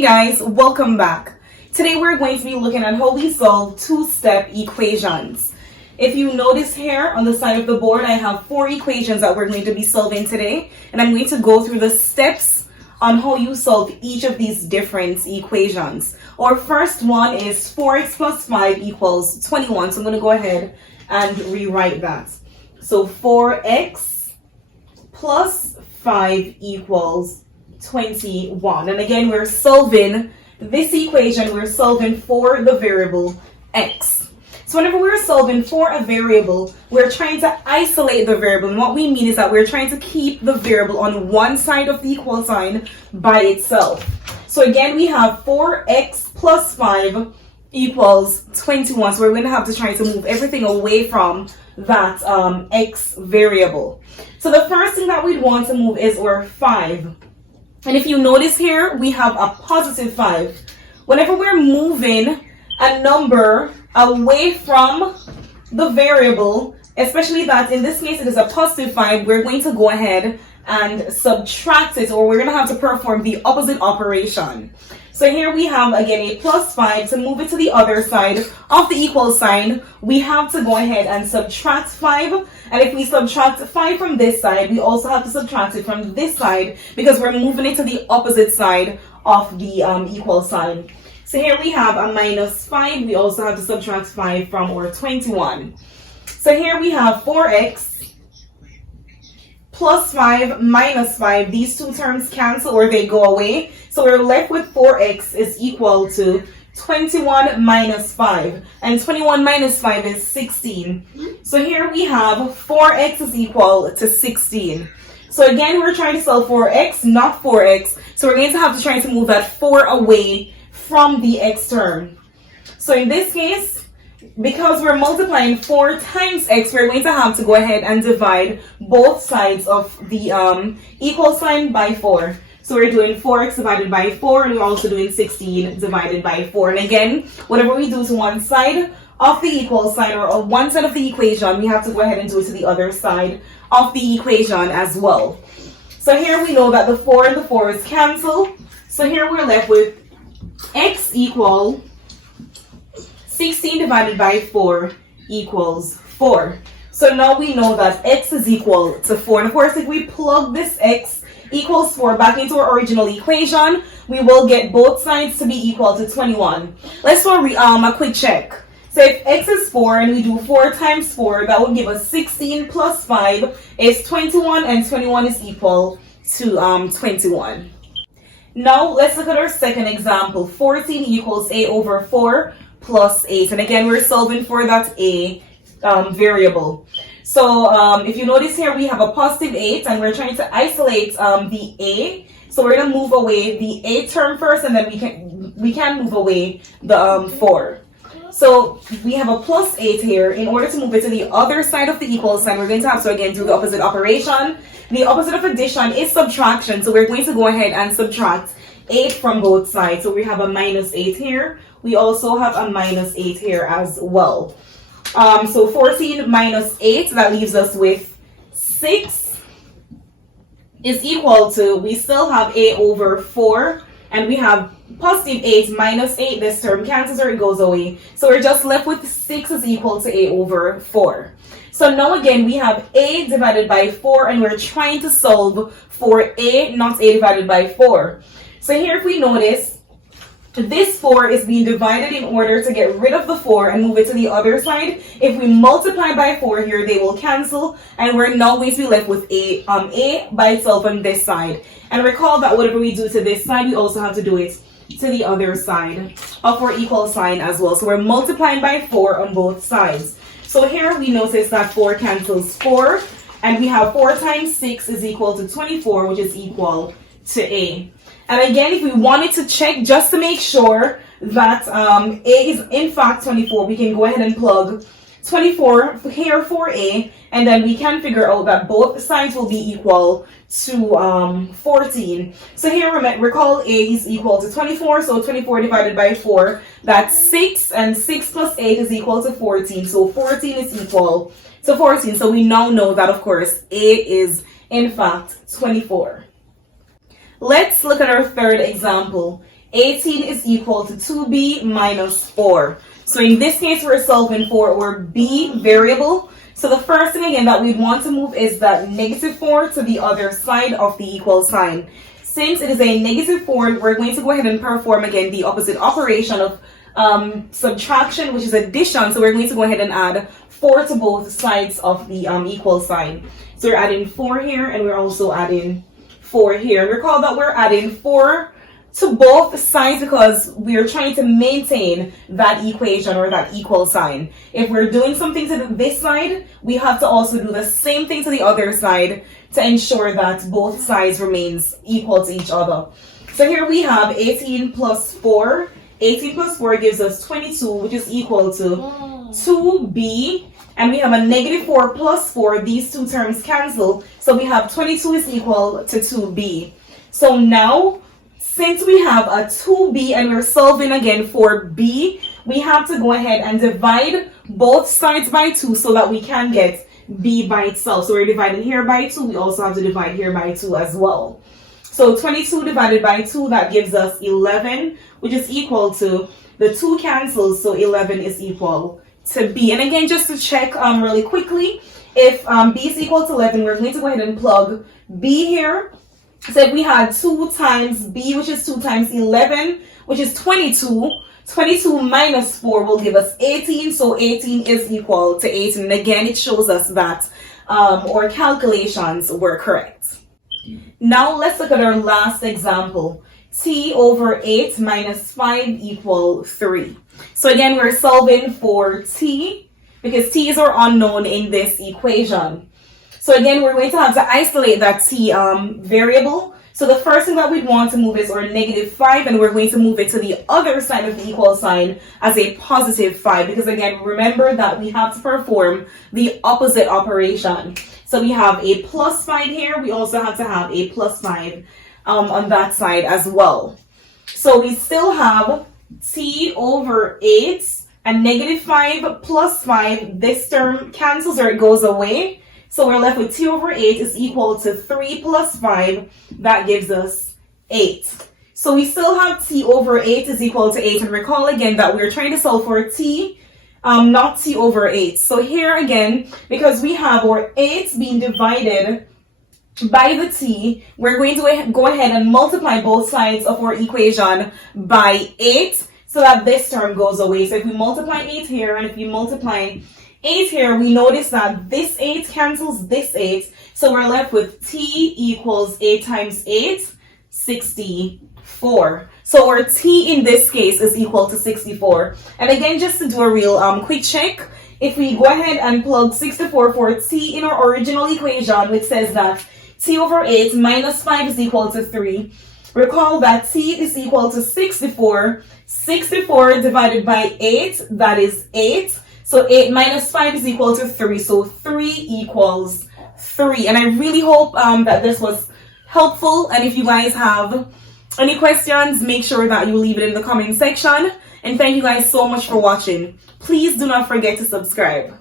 Hey guys, welcome back. Today we're going to be looking at how we solve two-step equations. If you notice here on the side of the board, I have 4 equations that we're going to be solving today, and I'm going to go through the steps on how you solve each of these different equations. Our first one is 4x plus 5 equals 21, so I'm going to go ahead and rewrite that. So 4x plus 5 equals 21. And again, we're solving this equation, we're solving for the variable x. So whenever we're solving for a variable, we're trying to isolate the variable. And what we mean is that we're trying to keep the variable on one side of the equal sign by itself. So again, we have 4x plus 5 equals 21. So we're going to have to try to move everything away from that x variable. So the first thing that we'd want to move is our 5. And if you notice here, we have a positive 5. Whenever we're moving a number away from the variable, especially that in this case it is a positive 5, we're going to go ahead and subtract it, or we're going to have to perform the opposite operation. So here we have again a plus 5. To move it to the other side of the equal sign, we have to go ahead and subtract 5. And if we subtract 5 from this side, we also have to subtract it from this side because we're moving it to the opposite side of the equal sign. So here we have a minus 5. We also have to subtract 5 from our 21. So here we have 4x plus 5 minus 5. These two terms cancel or they go away. So we're left with 4x is equal to 21 minus 5. And 21 minus 5 is 16. So here we have 4x is equal to 16. So again, we're trying to solve for x, not 4x. So we're going to have to try to move that 4 away from the x term. So in this case, because we're multiplying 4 times x, we're going to have to go ahead and divide both sides of the equal sign by 4. So we're doing 4x divided by 4, and we're also doing 16 divided by 4. And again, whatever we do to one side of the equal sign or one side of the equation, we have to go ahead and do it to the other side of the equation as well. So here we know that the 4 and the 4's cancel. So here we're left with x equal 16 divided by 4 equals 4. So now we know that x is equal to 4. And of course, if we plug this x equals 4 back into our original equation, we will get both sides to be equal to 21. Let's do a quick check. So if x is 4 and we do 4 times 4, that would give us 16 plus 5 is 21, and 21 is equal to 21. Now let's look at our second example. 14 equals a over 4 plus 8. And again, we're solving for that a variable. So if you notice here, we have a positive 8 and we're trying to isolate the a. So we're going to move away the a term first, and then we can move away the 4. So we have a plus 8 here. In order to move it to the other side of the equal sign, we're going to have to again do the opposite operation. The opposite of addition is subtraction. So we're going to go ahead and subtract 8 from both sides. So we have a minus 8 here. We also have a minus 8 here as well. So 14 minus 8, that leaves us with 6 is equal to, we still have a over 4, and we have positive 8 minus 8. This term cancels or it goes away. So we're just left with 6 is equal to a over 4. So now again, we have a divided by 4, and we're trying to solve for a, not a divided by 4. So here if we notice, this 4 is being divided in order to get rid of the 4 and move it to the other side. If we multiply by 4 here, they will cancel, and we're now going to be left with a by itself on this side. And recall that whatever we do to this side, we also have to do it to the other side of our equal sign as well. So we're multiplying by 4 on both sides. So here we notice that 4 cancels 4, and we have 4 times 6 is equal to 24, which is equal to a. And again, if we wanted to check just to make sure that a is in fact 24, we can go ahead and plug 24 here for a, and then we can figure out that both sides will be equal to 14. So here, recall a is equal to 24, so 24 divided by 4, that's 6, and 6 plus 8 is equal to 14. So 14 is equal to 14. So we now know that, of course, a is in fact 24. Let's look at our third example. 18 is equal to 2b minus 4. So in this case, we're solving for our b variable. So the first thing again that we want to move is that negative 4 to the other side of the equal sign. Since it is a negative 4, we're going to go ahead and perform again the opposite operation of subtraction, which is addition. So we're going to go ahead and add 4 to both sides of the equal sign. So we're adding 4 here, and we're also adding 4 here. Recall that we're adding 4 to both sides because we're trying to maintain that equation or that equal sign. If we're doing something to this side, we have to also do the same thing to the other side to ensure that both sides remains equal to each other. So here we have 18 plus 4. 18 plus 4 gives us 22, which is equal to 2b. And we have a negative 4 plus 4. These two terms cancel. So we have 22 is equal to 2b. So now, since we have a 2b and we're solving again for b, we have to go ahead and divide both sides by 2 so that we can get b by itself. So we're dividing here by 2. We also have to divide here by 2 as well. So 22 divided by 2, that gives us 11, which is equal to, the 2 cancels, so 11 is equal to b. And again, just to check really quickly, if b is equal to 11, we're going to go ahead and plug b here. So if we had 2 times b, which is 2 times 11, which is 22, 22 minus 4 will give us 18, so 18 is equal to 18. And again, it shows us that our calculations were correct. Now let's look at our last example. T over 8 minus 5 equal 3. So again, we're solving for t because t is our unknown in this equation. So again, we're going to have to isolate that t variable. So the first thing that we'd want to move is our negative 5, and we're going to move it to the other side of the equal sign as a positive 5. Because again, remember that we have to perform the opposite operation. So we have a plus 5 here. We also have to have a plus 5 on that side as well. So we still have t over 8 and negative 5 plus 5. This term cancels or it goes away. So we're left with t over 8 is equal to 3 plus 5. That gives us 8. So we still have t over 8 is equal to 8. And recall again that we're trying to solve for t, not t over 8. So here again, because we have our 8 being divided by the t, we're going to go ahead and multiply both sides of our equation by 8 so that this term goes away. So if we multiply 8 here and if we multiply 8 here, we notice that this 8 cancels this 8. So we're left with t equals 8 times 8, 64. So our t in this case is equal to 64. And again, just to do a real quick check, if we go ahead and plug 64 for t in our original equation, which says that t over 8 minus 5 is equal to 3, recall that t is equal to 64. 64 divided by 8, that is 8. So 8 minus 5 is equal to 3. So 3 equals 3. And I really hope that this was helpful. And if you guys have any questions, make sure that you leave it in the comment section. And thank you guys so much for watching. Please do not forget to subscribe.